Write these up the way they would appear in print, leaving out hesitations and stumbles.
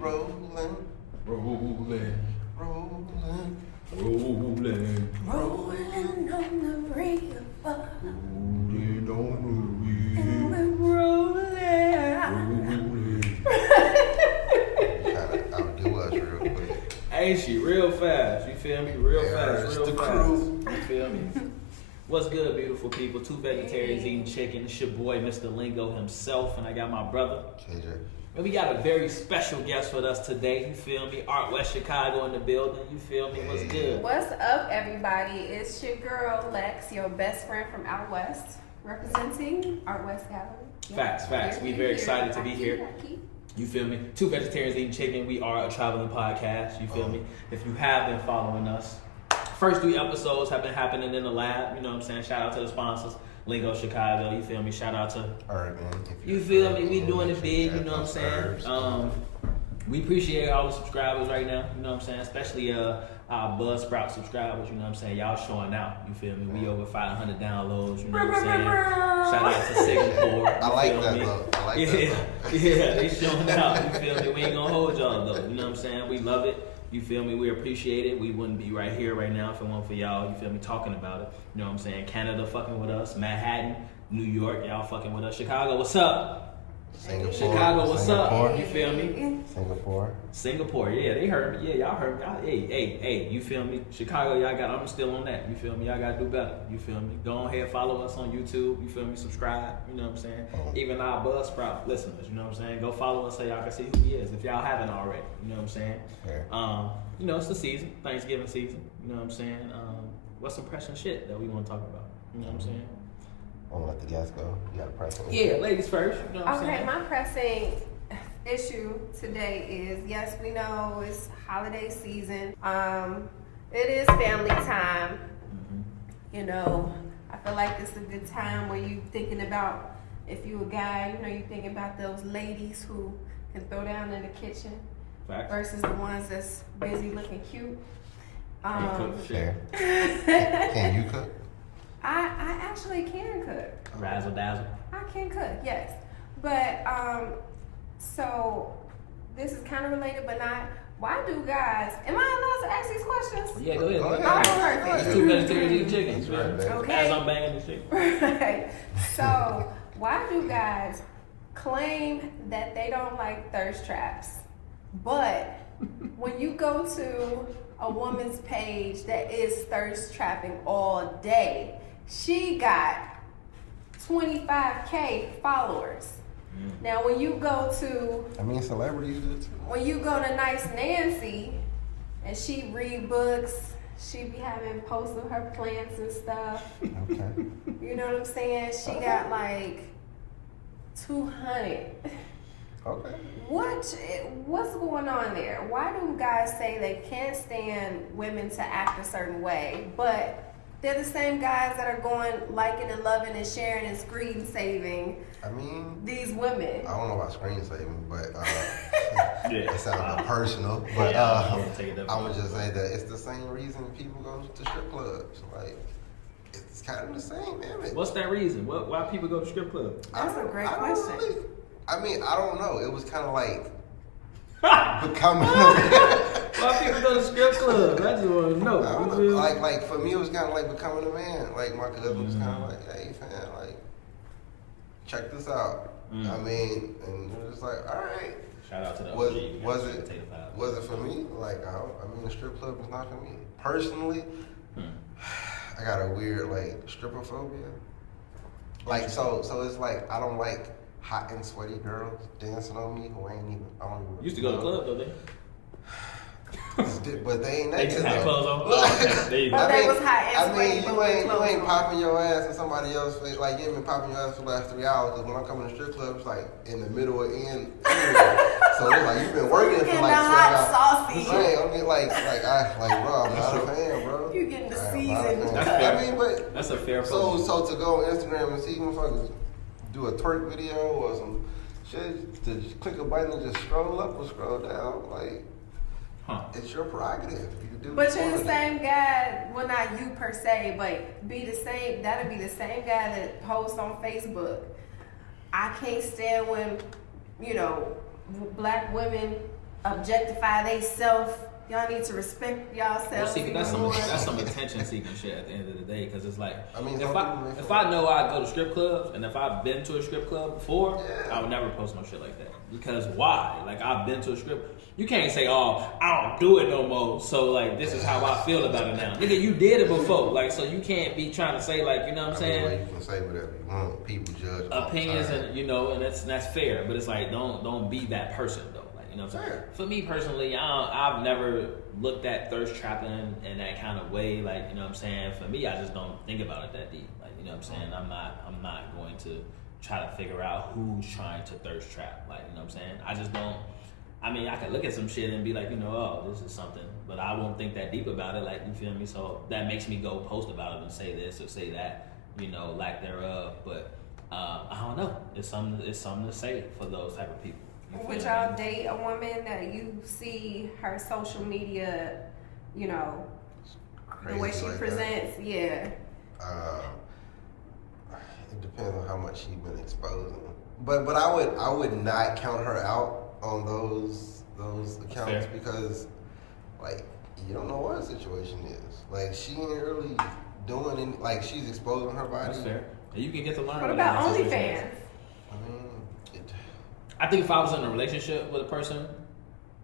rolling. Rolling. Rolling. Rolling. Rolling on the river. Rolling on And the we're rolling. Gotta outdo us real quick. Ain't she real fast? You feel me? Real fast, real the fast. crew. You feel me? What's good, beautiful people? Two vegetarians eating chicken. It's your boy, Mr. Lingo himself, and I got my brother. KJ. And we got a very special guest with us today. You feel me? Art West Chicago in the building. You feel me? What's good? What's up, everybody? It's your girl Lex, your best friend from out west, representing Art West Gallery. Facts. We very excited to be here. You feel me? Two vegetarians eating chicken. We are a traveling podcast. You feel me? If you have been following us, first 3 episodes have been happening in the lab. You know what I'm saying? Shout out to the sponsors. Lingo Chicago, you feel me? Shout out to Urban. you feel me? We doing it big, you know what I'm saying? We appreciate all the subscribers right now, you know what I'm saying? Especially our Buzzsprout subscribers, you know what I'm saying? Y'all showing out, you feel me? We over 500 downloads, you know what I'm saying? Shout out to Singapore. I like that though. I like that though. Yeah, they showing out, you feel me? We ain't gonna hold y'all though, you know what I'm saying? We love it. You feel me? We appreciate it. We wouldn't be right here right now if it weren't for y'all. You feel me? Talking about it. You know what I'm saying? Canada fucking with us. Manhattan, New York, y'all fucking with us. Chicago, what's up? Singapore. Chicago, what's Singapore. up? You feel me? Singapore. Yeah, they heard me. Yeah, y'all heard me. Hey, you feel me? Chicago, y'all got. I'm still on that. You feel me? Y'all gotta do better. You feel me? Go ahead, follow us on YouTube. You feel me? Subscribe. You know what I'm saying? Even our Buzzsprout listeners. You know what I'm saying? Go follow us so y'all can see who he is if y'all haven't already. You know what I'm saying? Yeah. You know, it's the season, Thanksgiving season. You know what I'm saying? What's some pressing shit that we want to talk about? You know what I'm saying? I want to let the guests go. You got a press on. Yeah, ladies first. You know what I'm Okay, saying? my pressing issue today is, yes, we know it's holiday season. It is family time. You know, I feel like it's a good time where you thinking about, if you a guy, you know, you thinking about those ladies who can throw down in the kitchen. Facts. Versus the ones that's busy looking cute. Fair. Can you cook? I actually can cook. Razzle dazzle. I can cook, yes. But so this is kind of related, but not. Why do guys? Am I allowed to ask these questions? Yeah, go ahead. Go ahead. Oh, perfect. It's two vegetarians eating chicken. That's right, baby. Okay. As I'm banging this chicken. Right. So why do guys claim that they don't like thirst traps, but when you go to a woman's page that is thirst trapping all day, she got 25K followers. Now when you go to I mean, celebrities do too. when you go to Nice Nancy and she read books, she be having posts of her plants and stuff. Okay. You know what I'm saying? She got like 200. Okay. What's going on there? Why do guys say they can't stand women to act a certain way, but they're the same guys that are going liking and loving and sharing and screen saving I mean, these women? I don't know about screen saving, but Yeah. it sounds personal. But I'm gonna take it I would just say that it's the same reason people go to strip clubs. Like, it's kind of the same image. What's that reason? Why people go to strip club? That's a great I don't question. really- I mean, I don't know. It was kind of like becoming a Why people go to strip club? I just want to know. I don't know. Like for me, it was kind of like becoming a man. Like my cousin was kind of like, "Hey, fam, like, check this out." I mean, and it was like, "All right." Shout out to the Was OG. You was gotta it take the vibe. was it for me? Like, I mean, the strip club is not for me personally. I got a weird like strippophobia. Like, so it's like I don't like hot and sweaty girls dancing on me who ain't even. I don't even. Used to go to the club though, they. But they ain't They naked just had though. clothes on. Oh, okay. There you go. But they was hot and I sweaty, mean, but you with ain't clothes on. popping your ass in somebody else's face. Like, you ain't been popping your ass for the last 3 hours. Cause when I come in the strip club, it's like in the middle or end. So it's like you've been working for Getting like the 12 hours. hot I'm saucy. saying, I'm getting bro, I'm not a fan, bro. You getting the I'm not a seasoned fan. That's cut. fair. I mean, but That's a fair so point. to go on Instagram and see motherfuckers do a twerk video or some shit to just click a button and just scroll up or scroll down, like it's your prerogative. You can do. But what you you're the wanna do. same guy, well not you per se, but be the same, that'll be the same guy that posts on Facebook. I can't stand when, you know, black women objectify they self. Y'all need to respect yourselves. Well, see, that's more. some attention seeking shit at the end of the day, because it's like, I mean, if I know I go to strip clubs, and if I've been to a strip club before, I would never post no shit like that. Because why? Like, I've been to a strip. You can't say, oh, I don't do it no more, so like this is how I feel about it now. Nigga, you did it before, like, so you can't be trying to say, like, you know what I'm saying? Well, you can say whatever you want. People judge opinions, and you know, and that's fair. But it's like, don't be that person though. Like, you know what I'm saying? For me personally, I've never looked at thirst trapping in that kind of way. Like, you know what I'm saying? For me, I just don't think about it that deep. Like, you know what I'm saying? I'm not going to try to figure out who's trying to thirst trap. Like, you know what I'm saying? I just don't. I mean, I could look at some shit and be like, you know, oh, this is something, but I won't think that deep about it. Like, you feel me? So that makes me go post about it and say this or say that, you know, lack thereof. But I don't know. It's something to say for those type of people. Would y'all date a woman that you see her social media, you know, the way she presents? That? Yeah. It depends on how much she's been exposing. But I would not count her out on those accounts because, like, you don't know what her situation is. Like, she ain't really doing any, like, she's exposing her body. That's fair. And you can get to learn. What about OnlyFans? I think if I was in a relationship with a person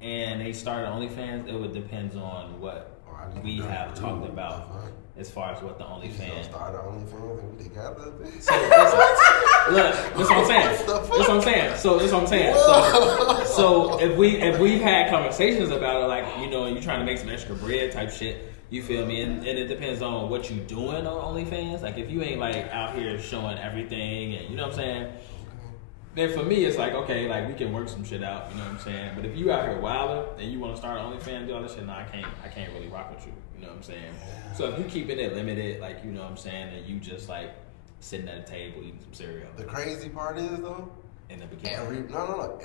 and they started OnlyFans, it would depend on what we have talked about as far as what the OnlyFans. Started OnlyFans and we together. So look, that's what I'm saying. That's what I'm saying. So that's what I'm saying. So if we've had conversations about it, like, you know, and you trying to make some extra bread type shit, you feel me? And it depends on what you doing on OnlyFans. Like, if you ain't like out here showing everything, and you know what I'm saying. Then for me, it's like, okay, like, we can work some shit out, you know what I'm saying? But if you out here wilding and you want to start OnlyFans, do all this shit, I can't really rock with you, you know what I'm saying? So if you keeping it limited, like, you know what I'm saying, and you just like sitting at a table eating some cereal. The crazy part is though, in the beginning,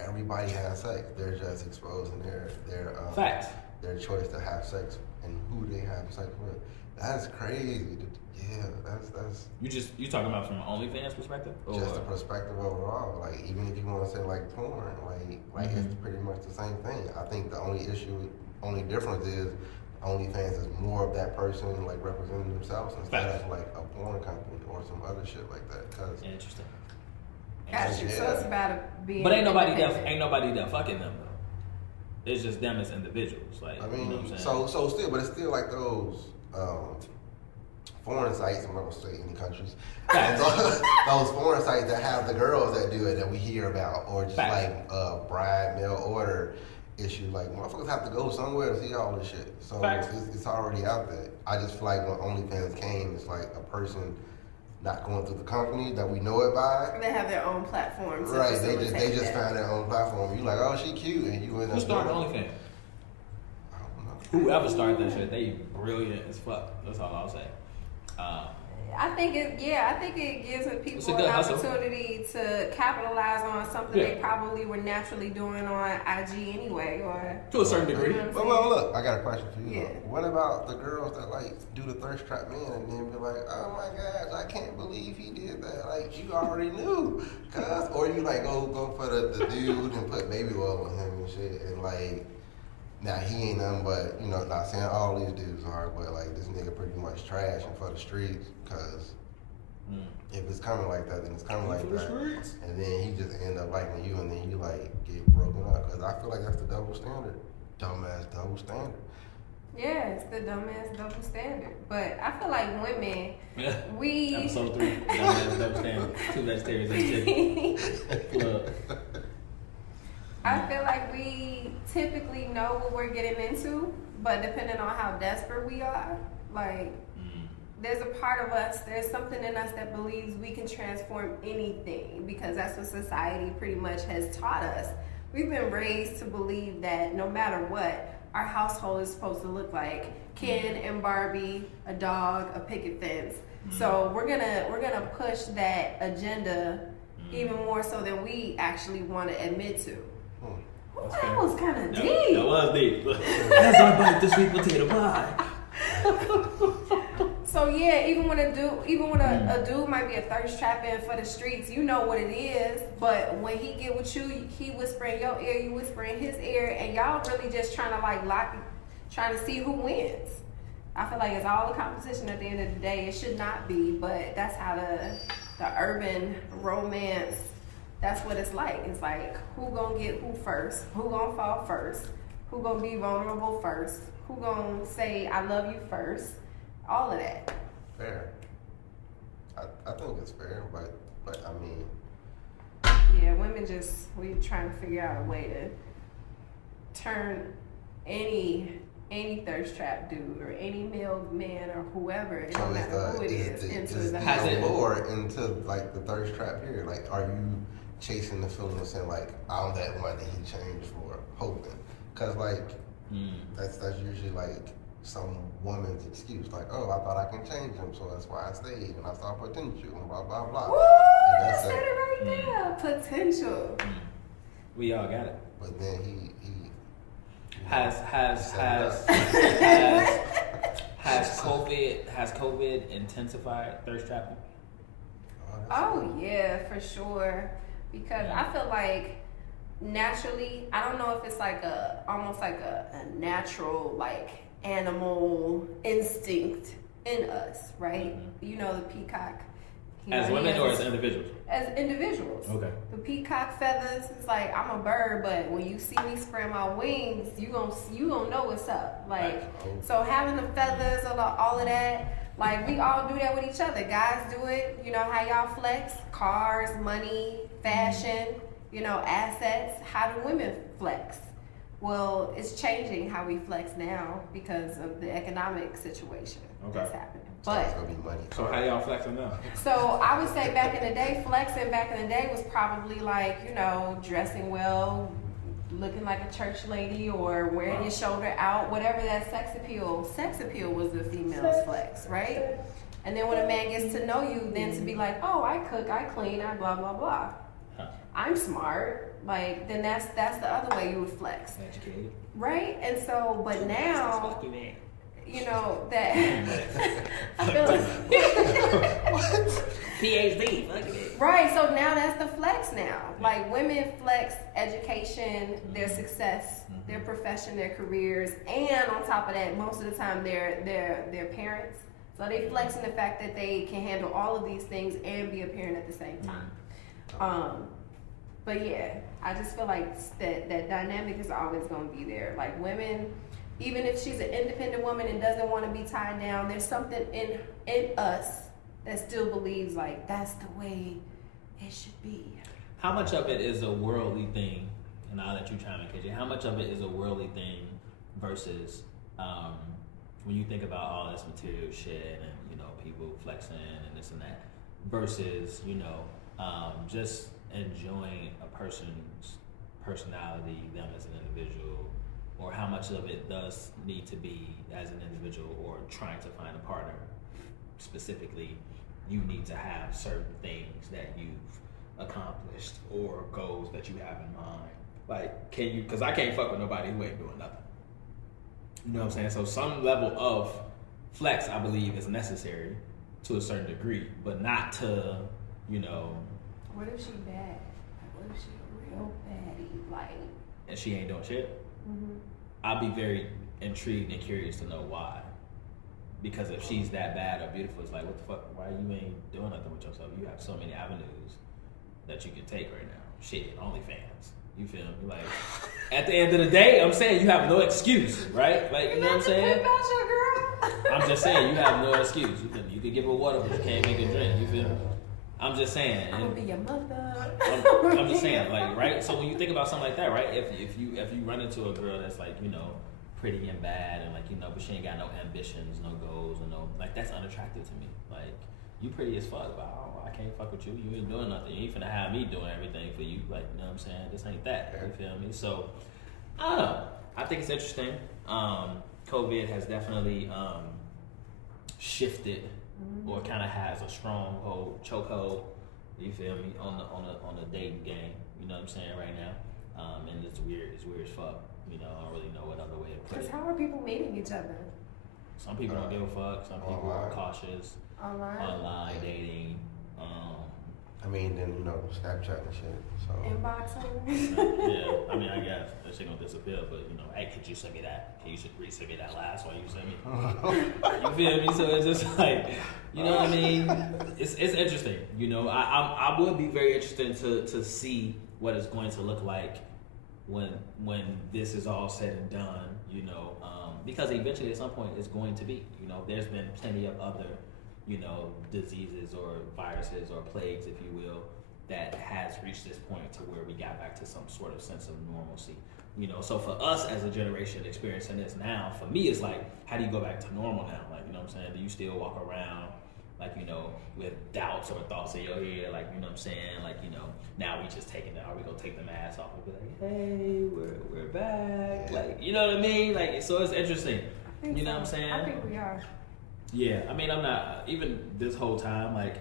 everybody has sex. They're just exposing their facts, their choice to have sex and who they have sex with. That's crazy. Yeah, that's. You talking about from an OnlyFans perspective? Just the perspective overall. Like, even if you want to say like porn, like it's pretty much the same thing. I think the only difference is OnlyFans is more of that person like representing themselves instead of like a porn company or some other shit like that. Cause interesting. Gotcha. So it's about being. But ain't nobody that fucking them though. It's just them as individuals. Like, I mean, you know what I'm saying? so still, but it's still like those. Foreign sites, I'm not gonna say any countries. Those foreign sites that have the girls that do it that we hear about, or just like bride mail order issue. Like, motherfuckers have to go somewhere to see all this shit. So it's already out there. I just feel like when OnlyFans came, it's like a person not going through the company that we know it by. They have their own platform. Right. They just found their own platform. You like, oh, she cute, and you end up. Who started OnlyFans? I don't know. Whoever started that shit, they brilliant as fuck. That's all I'll say. I think it gives people an opportunity to capitalize on something they probably were naturally doing on IG anyway, or to a certain degree. Well, look, I got a question for you. Yeah. What about the girls that like do the thirst trap man and then be like, oh my gosh, I can't believe he did that. Like, you already knew, cuz, or you like go for the dude and put baby oil on him and shit, and like. Now, he ain't nothing but, you know, not saying all these dudes are, but, like, this nigga pretty much trash and for the streets, because if it's coming like that, then it's coming like that. And then he just end up liking you, and then you, like, get broken up. Because I feel like that's the double standard. Dumbass double standard. Yeah, it's the dumbass double standard. But I feel like women, we... Episode 3, dumbass double standard. 2 vegetarians and chicken. I feel like we typically know what we're getting into, but depending on how desperate we are, like, there's a part of us, there's something in us that believes we can transform anything, because that's what society pretty much has taught us. We've been raised to believe that no matter what, our household is supposed to look like Ken and Barbie, a dog, a picket fence. So we're gonna push that agenda even more so than we actually want to admit to. That was kind of deep. That was deep. That's our bite, the sweet potato pie. So yeah, even when a dude might be a thirst trapping for the streets, you know what it is. But when he get with you, he whisper in your ear, you whisper in his ear, and y'all really just trying to trying to see who wins. I feel like it's all a competition at the end of the day. It should not be, but that's how the urban romance, that's what it's like. It's like, who gonna get who first? Who gonna fall first? Who gonna be vulnerable first? Who gonna say, I love you first? All of that. Fair. I think it's fair, but I mean. Yeah, women we trying to figure out a way to turn any thirst trap dude or any male man or whoever, it don't matter who it is, into the house. Or into like the thirst trap here. Like, are you chasing the feeling of saying like, I'm that one that he changed for, hoping? Cause like that's usually like some woman's excuse. Like, oh, I thought I can change him, so that's why I stayed and I saw potential and blah blah blah. Woo, you said it right there. Potential. We all got it. But then he has COVID intensified thirst trapping? Oh yeah, for sure. Because I feel like naturally, I don't know if it's like almost like a natural like animal instinct in us, right? Mm-hmm. You know, the peacock. As women or as individuals? As individuals. Okay. The peacock feathers, it's like, I'm a bird, but when you see me spread my wings, you gonna know what's up. Like, so having the feathers, all of that, like, we all do that with each other. Guys do it, you know how y'all flex? Cars, money, fashion, you know, assets. How do women flex? Well, it's changing how we flex now because of the economic situation that's happening. But it's gonna be money. So how y'all flexing now? So I would say back in the day, flexing back in the day was probably like, you know, dressing well, looking like a church lady, or wearing your shoulder out, whatever that sex appeal. Sex appeal was the female's flex, right? And then when a man gets to know you, then to be like, oh, I cook, I clean, I blah blah blah. I'm smart. Like, then that's the other way you would flex. Educated. Right? And so, but now, you know, that I feel like PhD. right, so now that's the flex now. Like, women flex education, their success, their profession, their careers, and on top of that, most of the time they're parents. So they flex in the fact that they can handle all of these things and be a parent at the same time. But yeah, I just feel like that dynamic is always going to be there. Like, women, even if she's an independent woman and doesn't want to be tied down, there's something in us that still believes like that's the way it should be. How much of it is a worldly thing? And I'll let you chime in, KJ. How much of it is a worldly thing versus when you think about all this material shit and, you know, people flexing and this and that, versus, you know, just enjoying a person's personality, them as an individual, or how much of it does need to be as an individual or trying to find a partner? Specifically, you need to have certain things that you've accomplished or goals that you have in mind. Like, can you, because I can't fuck with nobody who ain't doing nothing. You know what I'm saying? So some level of flex, I believe, is necessary to a certain degree, but not to, you know. What if she bad? What if she a real baddie? Like, And she ain't doing shit? I'd be very intrigued and curious to know why. Because if she's that bad or beautiful, it's like, what the fuck? Why you ain't doing nothing with yourself? You have so many avenues that you can take right now. Shit, OnlyFans. You feel me? Like, at the end of the day, I'm saying you have no excuse, right? Like, you know what I'm saying? About your girl. I'm just saying you have no excuse. You could give her water, but you can't make her drink. You feel me? I'm just saying. I'm gonna be your mother. I'm just saying, like, right? So when you think about something like that, right? If you run into a girl that's like, you know, pretty and bad, and like, you know, but she ain't got no ambitions, no goals, and no, like, that's unattractive to me. Like, you pretty as fuck, but I can't fuck with you. You ain't doing nothing. You ain't finna have me doing everything for you. Like, you know what I'm saying? This ain't that. You feel me? So, I don't know. I think it's interesting. COVID has definitely shifted, or kind of has a stronghold, chokehold. You feel me? On the dating game. You know what I'm saying right now. And it's weird. It's weird as fuck. You know, I don't really know what other way to put Because it. how are people meeting each other? Some people don't give a fuck. Some people are cautious. Online dating. I mean, then Snapchat and shit. So Inboxing. Yeah, I mean, I guess that shit gonna disappear. But hey, could you send me that? Can you resend me that last one you sent me? You feel me? So it's just like, you know what I mean? It's interesting. I would be very interested to see what it's going to look like when this is all said and done. Because eventually at some point it's going to be. There's been plenty of other diseases or viruses or plagues, if you will, that has reached this point to where we got back to some sort of sense of normalcy. So for us as a generation experiencing this now, for me, it's like, how do you go back to normal now? Like, what I'm saying? Do you still walk around, like, with doubts or thoughts in your head? Like, what I'm saying? Like, now we just taking it. Are we gonna take the mask off and be like, hey, we're back? Yeah. Like, you know what I mean? Like, so it's interesting. What I'm saying? I think we are. Yeah, I mean, I'm not, even this whole time, like,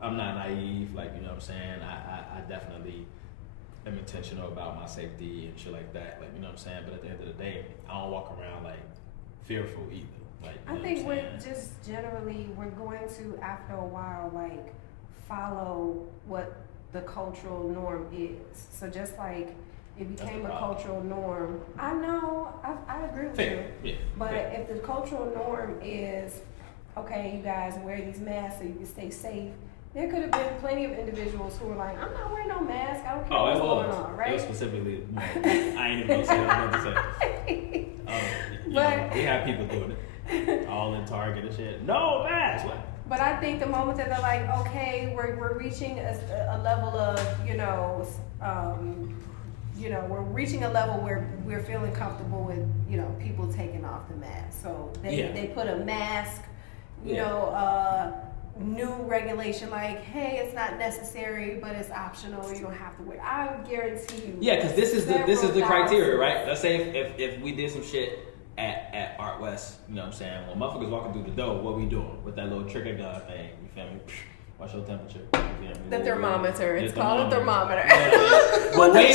I'm not naive, like, what I'm saying? I definitely am intentional about my safety and shit like that, like, what I'm saying? But at the end of the day, I don't walk around, like, fearful either. Like, I think we're just generally, we're going to, after a while, like, follow what the cultural norm is. So just like, it became a cultural norm. I know, I agree with you. Yeah. But if the cultural norm is, okay, you guys wear these masks so you can stay safe, there could have been plenty of individuals who were like, I'm not wearing no mask, I don't care what's going on, right? It was specifically, I ain't even gonna say what I was about to say. We have people doing it, all in Target and shit. No mask, what? But I think the moment that they're like, okay, we're reaching a level of, we're reaching a level where we're feeling comfortable with, people taking off the mask. So they put a mask, new regulation like, hey, it's not necessary, but it's optional. You don't have to wear. I guarantee you. Yeah, because this is the criteria, right? Let's say if we did some shit at Art West, what I'm saying? When motherfuckers walking through the door, what we doing with that little trigger gun thing? You feel me? What's your temperature? You feel me? The thermometer. It's called a thermometer. But we ain't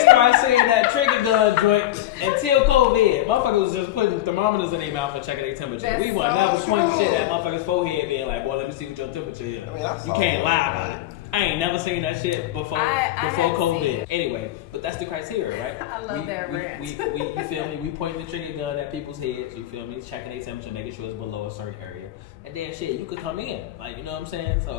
start saying that trigger gun joint until COVID. Motherfuckers was just putting thermometers in their mouth and checking their temperature. We weren't never pointing shit at motherfuckers' forehead being like, boy, let me see what your temperature is. You can't lie about it. I ain't never seen that shit before COVID. Anyway, but that's the criteria, right? I love that rant. You feel me? We pointing the trigger gun at people's heads, you feel me? Checking their temperature, making sure it's below a certain area. And then shit, you could come in. Like, you know what I'm saying? So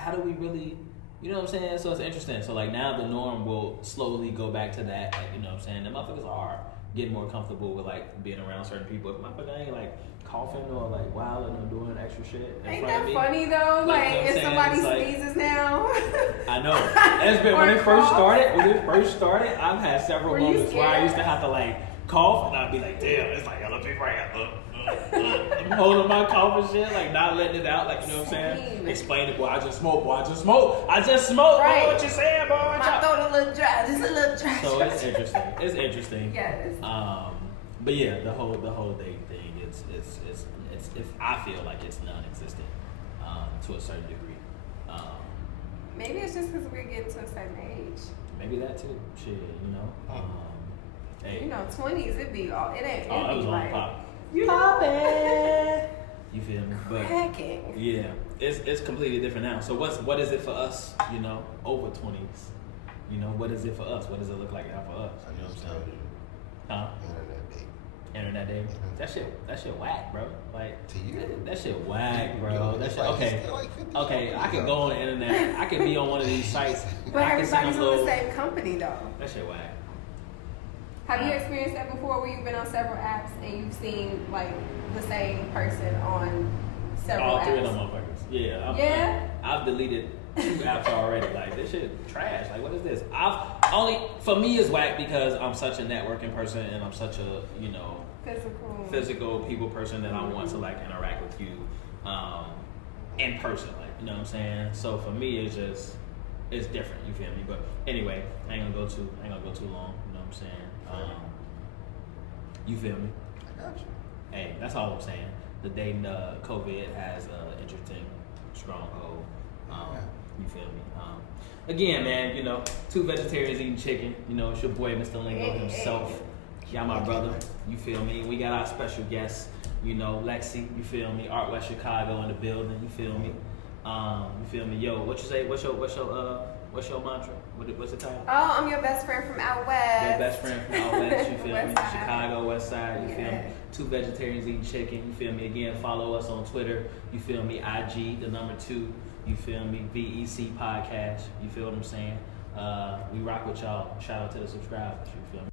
how do we really, you know what I'm saying? So it's interesting. So like now the norm will slowly go back to that. Like, you know what I'm saying? The motherfuckers are getting more comfortable with like being around certain people. If motherfucker ain't like coughing or like wilding or doing extra shit. Ain't that funny though? Like if somebody sneezes now. I know. That's been when it first started, I've had several moments where I used to have to like cough and I'd be like, damn, it's like other people right here. I'm holding my cough and shit, like not letting it out, like, you know what I'm saying? Explaining, boy, I just smoke. Right. Boy, what you saying, boy? My throat a little dry, just a little dry. So it's interesting. Yes. But yeah, the whole thing it's if I feel like it's non-existent to a certain degree. Maybe it's just because we're getting to a certain age. Maybe that too. Shit, you know. Hey. 20s it be all it ain't. Oh, that was like, on pop. Pop it. You feel me? But cracking. Yeah, it's completely different now. So what is it for us? Over 20s. What is it for us? What does it look like now for us? You know what I'm saying? Huh? Internet dating. That shit whack, bro. Like to you, that shit whack, bro. That shit okay. I could go on the internet. I could be on one of these sites. But everybody's on the same company though. That shit whack. Have you experienced that before, where you've been on several apps and you've seen like the same person on several apps? All three of them motherfuckers. Yeah. I've deleted 2 apps already. Like this shit trash. Like what is this? For me it's whack because I'm such a networking person and I'm such a physical people person that I want to like interact with you in person. Like you know what I'm saying. So for me it's different. You feel me? But anyway, I ain't gonna go too long. You know what I'm saying? You feel me? I got you. Hey, that's all I'm saying. The dating COVID has an interesting stronghold. You feel me? Again, man, 2 vegetarians eating chicken. It's your boy, Mr. Lingo himself. Y'all my brother. You feel me? We got our special guest. You know, Lexi, you feel me? Art West Chicago in the building, you feel me? You feel me? Yo, what you say? What's your mantra? What's it called? Oh, I'm your best friend from out west. Your best friend from out west, you feel me? West side. Chicago, West Side, you feel me? Yeah. 2 vegetarians eating chicken, you feel me? Again, follow us on Twitter, you feel me? IG, the number 2, you feel me? VEC Podcast, you feel what I'm saying? We rock with y'all. Shout out to the subscribers, you feel me?